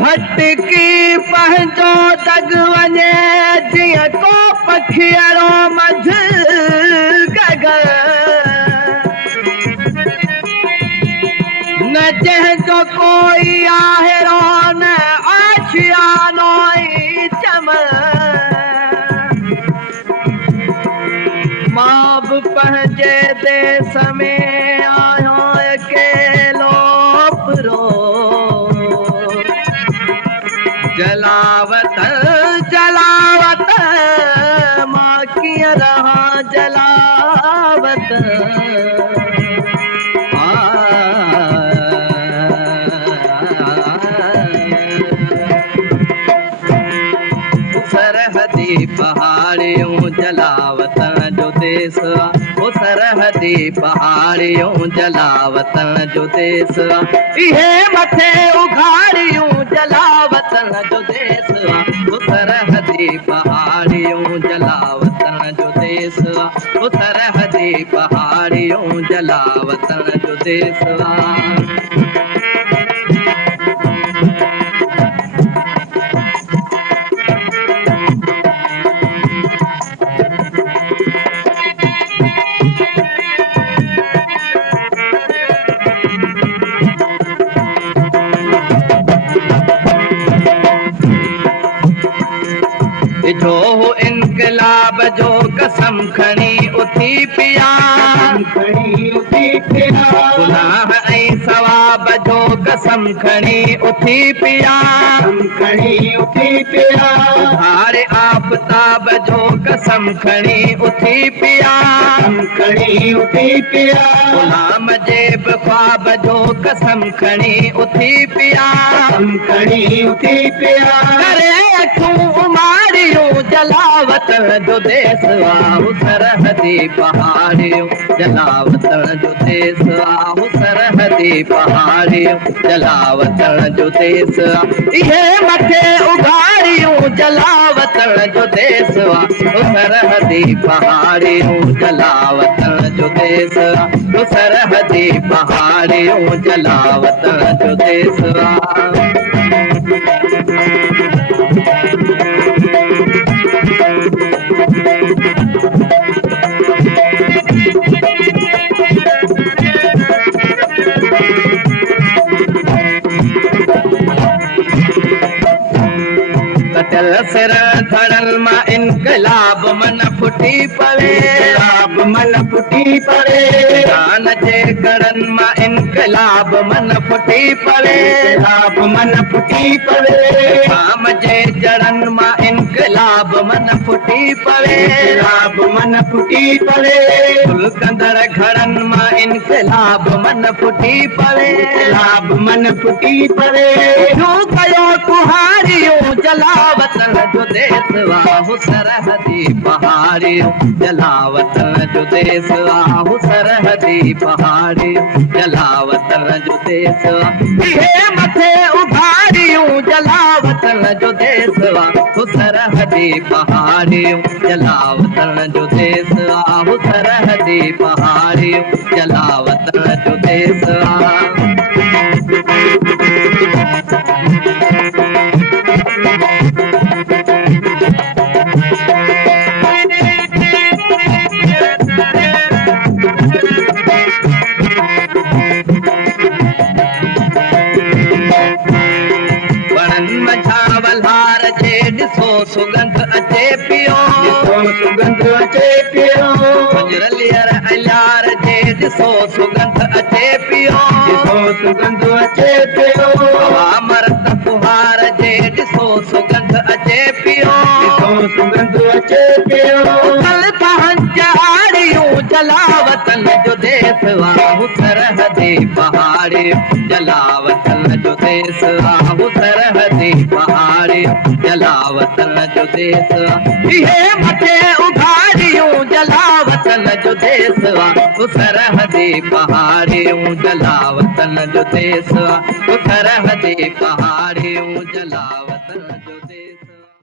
भटकी पंहिंजो दग वञे जीअं को पखियरो मझ गगन न जंहिंजो कोई आहेरो न आशियानो ई चमन मां बि पंहिंजे देश में आहियो अकेलो पिरो जलावत जलावत मां कीअं रहा जलावत सरहदी पहाड़ियों जलावतन जो देश वो सरहदी पहाड़ियों जलावतन जो देश इहे मथे उघाड़ियों जलावतन जो देश वो सरहदी पहाड़ियों जलावतन जो देश वो सरहदी पहाड़ियों जलावतन जो देश जो इनकलाब जो कसम खणी उथी पिया गुनाह ऐं सवाब जो कसम खणी उथी पिया हारे आफ़ताब जो कसम खणी उथी पिया गुलाम जे बि ख्वाब जो कसम खणी उथी पिया करे अखूं उमारियूं जलावतन जो देश आहू सरहदी पहाड़ियों जलावतन जो देश आहू सरहदी पहाड़ियों जलावतन जो देश इहे मथे उघाड़ियूं जलावतन जो देश आहू सरहदी पहाड़ियों जलावतन जो देश आहू सरहदी पहाड़ियों जलावतन जो देश कटल सिर धड़ल मां इनकलाब मन फुटी पवे जान जे करन मां इनकलाब मन फुटी पवे शाम जे जड़न मां इनकलाब मन फुटी पवे कंदड़ घड़न मां इनकलाब मन फुटी पवे जो कयो कुहारियूं जलावतन जो देश आहू सरहदी पहाड़ियों जलावतन जो देश आहू सरहदी पहाड़ियों जलावतन जो देश इहे मथे उघाड़ियूं जलावतन जो देश आहू सरहदी पहाड़ियों जलावतन जो देश आहू सरहदी पहाड़ियों जलावतन जो देश सुगंध अचे पियो गुजरलियर अलार जे ॾिसो सुगंध अचे पियो हवा मरद फुहार जे ॾिसो सुगंध अचे पियो कल पहाड़ियूं जलावतन जो देश आहू सरहदी पहाड़ियूं जलावतन जो देश आहू सरहदी पहाड़ियूं जलावतन जो देश इहे मथे उघाड़ियूं जलावतन जो देश आहू सरहदी पहाड़ियूं जलावतन जो देश आहू सरहदी पहाड़ियूं जलावतन